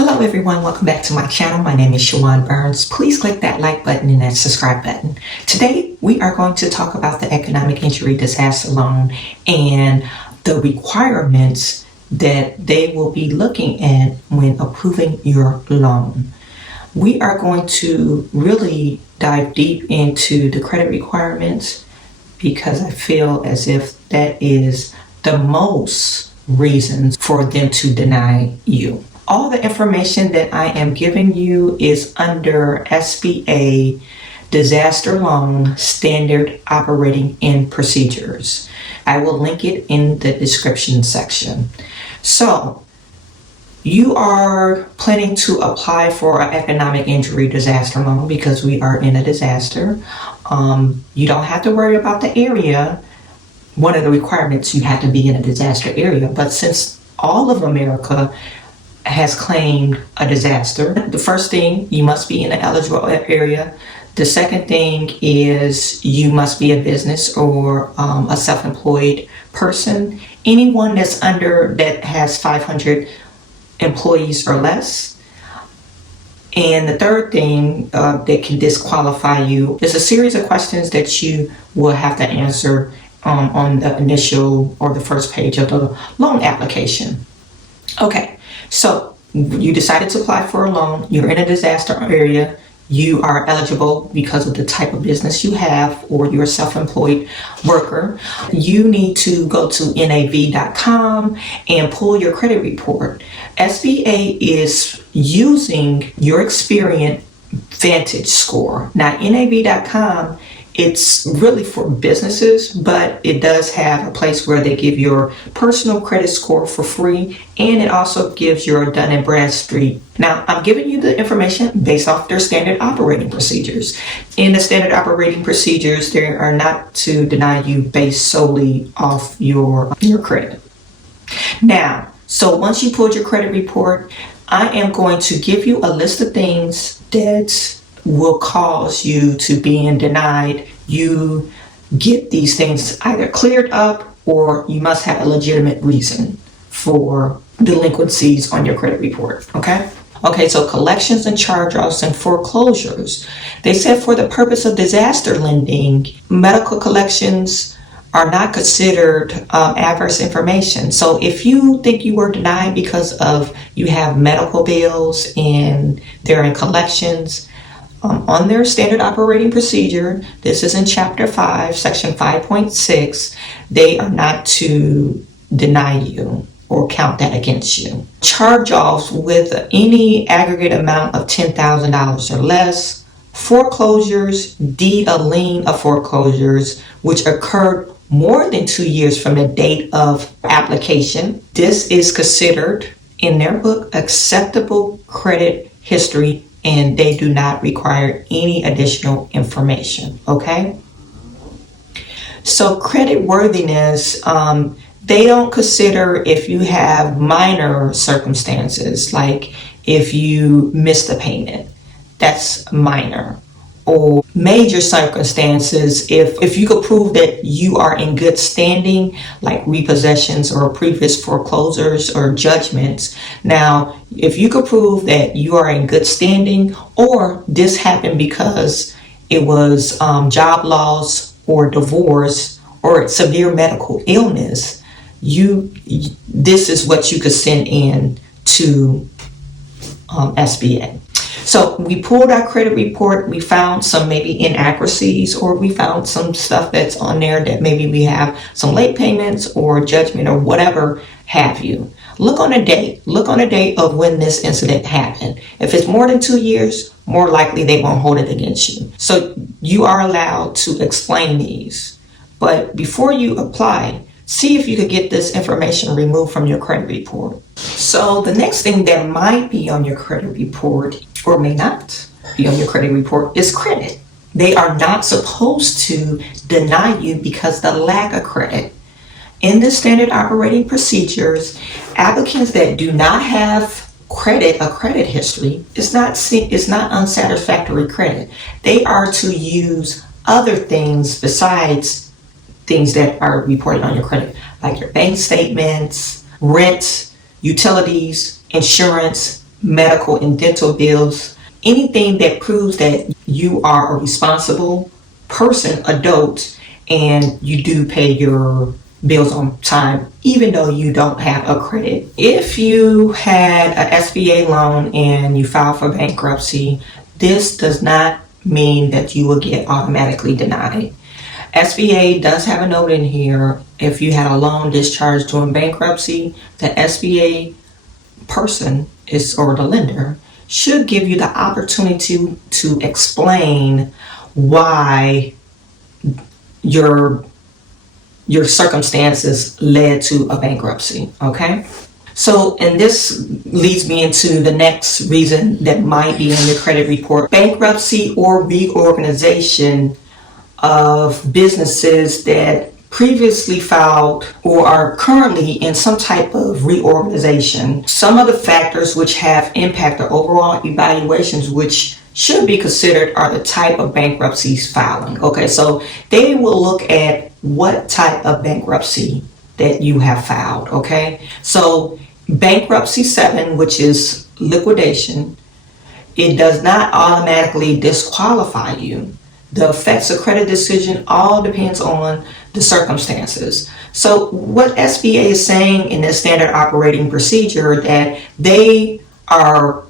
Hello everyone, welcome back to my channel. My name is Chawanne Burns. Please click that like button and that subscribe button. Today we are going to talk about the economic injury disaster loan and the requirements that they will be looking at when approving your loan. We are going to really dive deep into the credit requirements because I feel as if that is the most reasons for them to deny you. All the information that I am giving you is under SBA Disaster Loan Standard Operating and Procedures. I will link it in the description section. So, you are planning to apply for an economic injury disaster loan because we are in a disaster. You don't have to worry about the area. One of the requirements, you have to be in a disaster area. But since all of America has claimed a disaster, the first thing, you must be in an eligible area. The second thing is you must be a business or a self-employed person. Anyone that has 500 employees or less. And the third thing that can disqualify you is a series of questions that you will have to answer on the initial or the first page of the loan application. Okay. So you decided to apply for a loan, you're in a disaster area, you are eligible because of the type of business you have or you're a self-employed worker. You need to go to NAV.com and pull your credit report. SBA is using your Experian Vantage score. Now NAV.com, it's really for businesses, but it does have a place where they give your personal credit score for free, and it also gives your Dun & Bradstreet. Now, I'm giving you the information based off their standard operating procedures. In the standard operating procedures, they are not to deny you based solely off your credit. Now, so once you pulled your credit report, I am going to give you a list of things that will cause you to be denied. You get these things either cleared up or you must have a legitimate reason for delinquencies on your credit report. Okay, so collections and charge-offs and foreclosures. They said for the purpose of disaster lending, medical collections are not considered adverse information. So if you think you were denied because of you have medical bills and they're in collections, on their standard operating procedure, this is in Chapter 5, Section 5.6, they are not to deny you or count that against you. Charge-offs with any aggregate amount of $10,000 or less, foreclosures, deed of lien of foreclosures, which occurred more than 2 years from the date of application. This is considered, in their book, acceptable credit history, and they do not require any additional information, okay? So credit worthiness, they don't consider if you have minor circumstances, like if you miss the payment, that's minor. Or major circumstances, if you could prove that you are in good standing, like repossessions or previous foreclosures or judgments. Now, if you could prove that you are in good standing, or this happened because it was job loss or divorce or severe medical illness, this is what you could send in to SBA. So we pulled our credit report, we found some maybe inaccuracies, or we found some stuff that's on there that maybe we have some late payments or judgment or whatever have you. Look on a date of when this incident happened. If it's more than 2 years, more likely they won't hold it against you. So you are allowed to explain these. But before you apply, see if you could get this information removed from your credit report. So the next thing that might be on your credit report or may not be on your credit report is credit. They are not supposed to deny you because the lack of credit. In the standard operating procedures, applicants that do not have a credit history, is not unsatisfactory credit. They are to use other things besides things that are reported on your credit, like your bank statements, rent, utilities, insurance, medical and dental bills, anything that proves that you are a responsible person, adult, and you do pay your bills on time, even though you don't have a credit. If you had an SBA loan and you filed for bankruptcy, this does not mean that you will get automatically denied. SBA does have a note in here. If you had a loan discharged during bankruptcy, the SBA person or the lender should give you the opportunity to explain why your circumstances led to a bankruptcy. Okay, so and this leads me into the next reason that might be on your credit report: bankruptcy or reorganization of businesses that previously filed or are currently in some type of reorganization. Some of the factors which have impacted overall evaluations which should be considered are the type of bankruptcies filing. Okay, so they will look at what type of bankruptcy that you have filed. Okay, so bankruptcy 7, which is liquidation, it does not automatically disqualify you. The effects of credit decision all depends on the circumstances. So what SBA is saying in the standard operating procedure that they are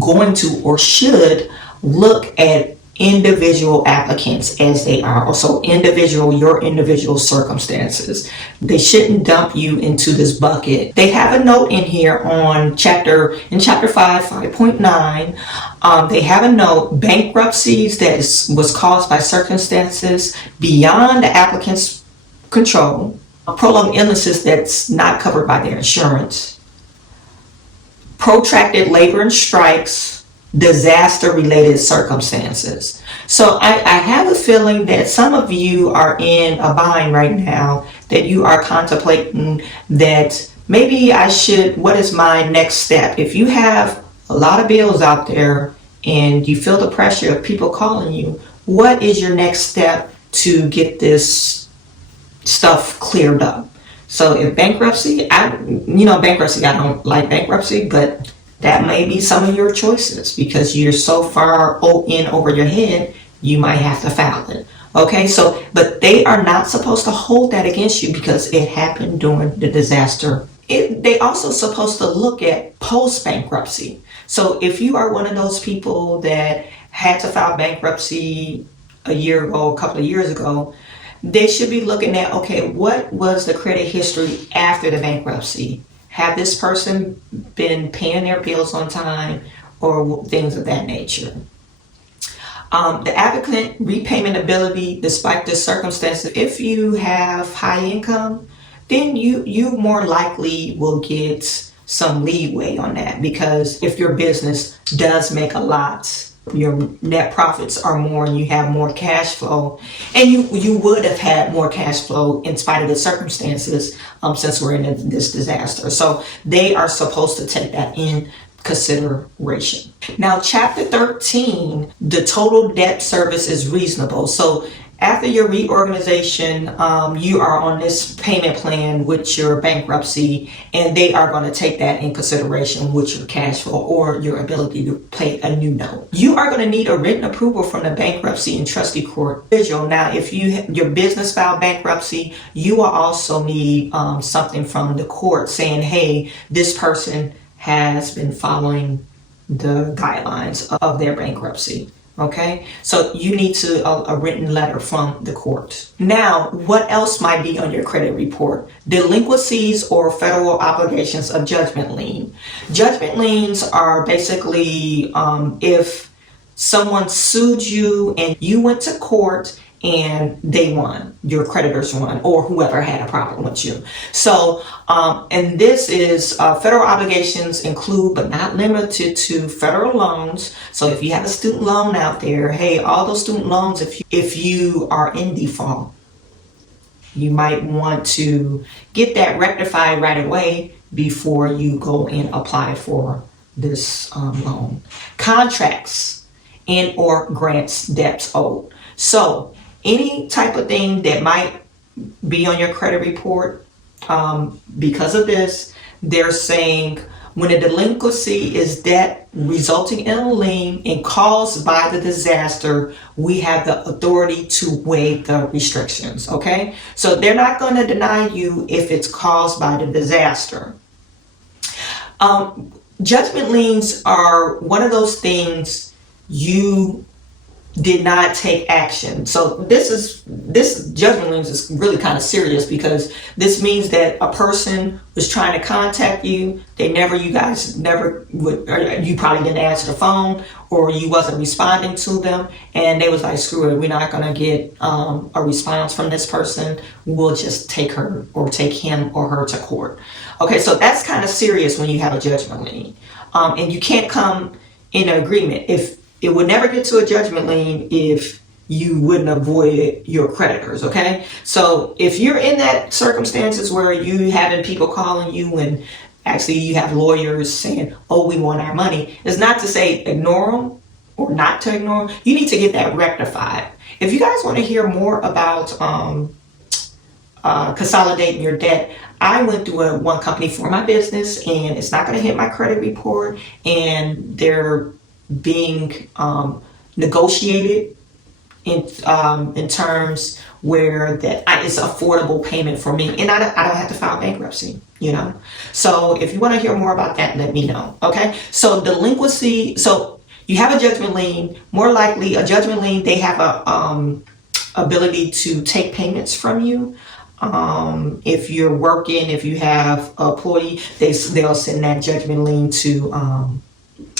going to or should look at individual applicants as they are, also your individual circumstances. They shouldn't dump you into this bucket. They have a note in here in chapter 5.9. They have a note: bankruptcies that was caused by circumstances beyond the applicant's control, prolonged illnesses that's not covered by their insurance, protracted labor and strikes, disaster-related circumstances. So I have a feeling that some of you are in a bind right now, that you are contemplating that maybe what is my next step? If you have a lot of bills out there and you feel the pressure of people calling you, what is your next step to get this stuff cleared up? So if bankruptcy, I don't like bankruptcy, but that may be some of your choices because you're so far in over your head, you might have to file it. Okay, so, but they are not supposed to hold that against you because it happened during the disaster. They also supposed to look at post-bankruptcy. So if you are one of those people that had to file bankruptcy a year ago, a couple of years ago, they should be looking at, okay, what was the credit history after the bankruptcy? Have this person been paying their bills on time or things of that nature? The applicant repayment ability, despite the circumstances. If you have high income, then you more likely will get some leeway on that, because if your business does make a lot, your net profits are more and you have more cash flow, and you would have had more cash flow in spite of the circumstances, since we're in this disaster. So they are supposed to take that in consideration. Now, chapter 13, the total debt service is reasonable. So after your reorganization, you are on this payment plan with your bankruptcy, and they are going to take that in consideration with your cash flow or your ability to pay a new note. You are going to need a written approval from the bankruptcy and trustee court. Now, if your business filed bankruptcy, you will also need something from the court saying, hey, this person has been following the guidelines of their bankruptcy. Okay, so you need a written letter from the court. Now, what else might be on your credit report? Delinquencies or federal obligations of judgment lien. Judgment liens are basically if someone sued you and you went to court and they won, your creditors won, or whoever had a problem with you. So, and this is federal obligations include but not limited to federal loans. So if you have a student loan out there, hey, all those student loans, if you are in default, you might want to get that rectified right away before you go and apply for this loan. Contracts and or grants debts owed. So any type of thing that might be on your credit report, because of this, they're saying, When a delinquency is debt resulting in a lien and caused by the disaster, we have the authority to waive the restrictions, okay? So they're not going to deny you if it's caused by the disaster. Judgment liens are one of those things you did not take action. So this judgment liens is really kind of serious, because this means that a person was trying to contact you. You guys never would, or you probably didn't answer the phone, or you wasn't responding to them, and they was like, screw it, we're not going to get a response from this person. We'll just take her or take him or her to court. Okay, so that's kind of serious when you have a judgment lien. And you can't come in an agreement. If it would never get to a judgment lien if you wouldn't avoid your creditors, okay? So if you're in that circumstances where you having people calling you and actually you have lawyers saying, oh, we want our money, it's not to say ignore them or not to ignore them. You need to get that rectified. If you guys want to hear more about consolidating your debt, I went through one company for my business, and it's not going to hit my credit report, and they're being negotiated in terms where that it's affordable payment for me, and I don't have to file bankruptcy, you know. So if you want to hear more about that, let me know. Okay, so delinquency. So you have a judgment lien. More likely, a judgment lien, they have a ability to take payments from you. If you're working, if you have an employee, they'll send that judgment lien to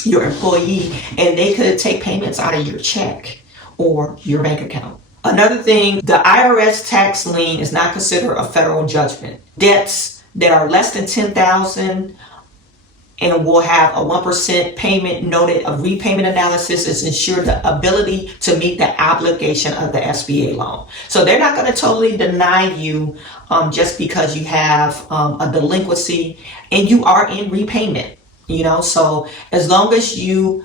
your employee, and they could take payments out of your check or your bank account. Another thing, the IRS tax lien is not considered a federal judgment. Debts that are less than $10,000 and will have a 1% payment noted of repayment analysis is ensure the ability to meet the obligation of the SBA loan. So they're not going to totally deny you just because you have a delinquency and you are in repayment. You know, so as long as you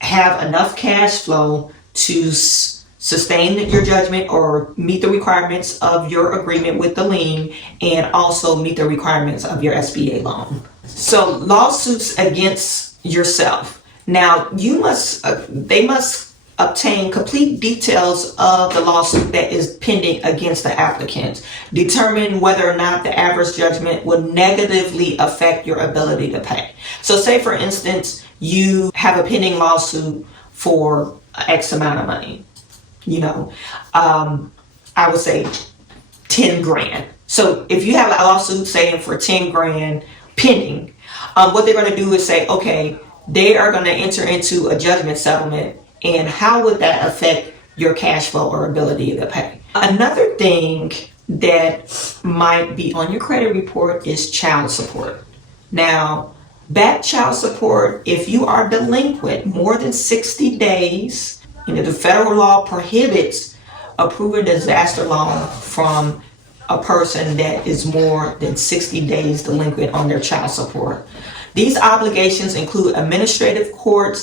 have enough cash flow to sustain your judgment or meet the requirements of your agreement with the lien, and also meet the requirements of your SBA loan. So lawsuits against yourself. Now they must obtain complete details of the lawsuit that is pending against the applicant. Determine whether or not the adverse judgment will negatively affect your ability to pay. So say for instance, you have a pending lawsuit for X amount of money. You know, I would say 10 grand. So if you have a lawsuit saying for 10 grand pending, what they're going to do is say, okay, they are going to enter into a judgment settlement. And how would that affect your cash flow or ability to pay? Another thing that might be on your credit report is child support. Now, back child support, if you are delinquent more than 60 days, the federal law prohibits approving disaster loan from a person that is more than 60 days delinquent on their child support. These obligations include administrative court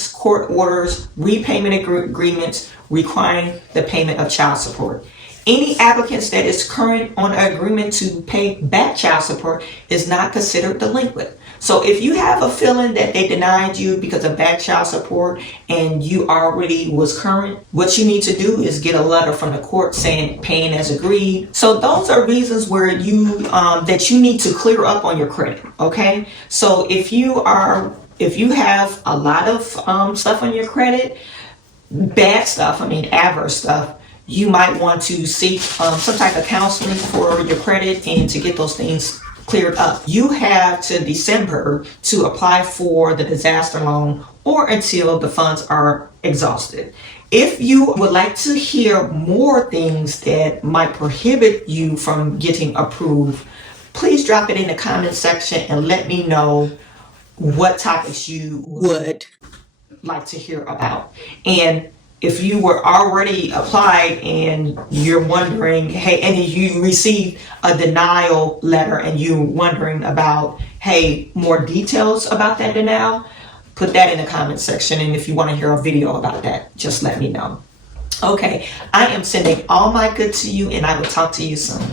orders, repayment agreements requiring the payment of child support. Any applicants that is current on an agreement to pay back child support is not considered delinquent. So if you have a feeling that they denied you because of back child support and you already was current, what you need to do is get a letter from the court saying paying as agreed. So those are reasons where you that you need to clear up on your credit. Okay, so if you have a lot of stuff on your credit, bad stuff, adverse stuff, you might want to seek some type of counseling for your credit and to get those things cleared up. You have to December to apply for the disaster loan or until the funds are exhausted. If you would like to hear more things that might prohibit you from getting approved, please drop it in the comment section and let me know what topics you would like to hear about. And if you were already applied and you're wondering, hey, and you received a denial letter and you're wondering about, hey, more details about that denial, put that in the comment section. And if you want to hear a video about that, just let me know. Okay, I am sending all my good to you, and I will talk to you soon.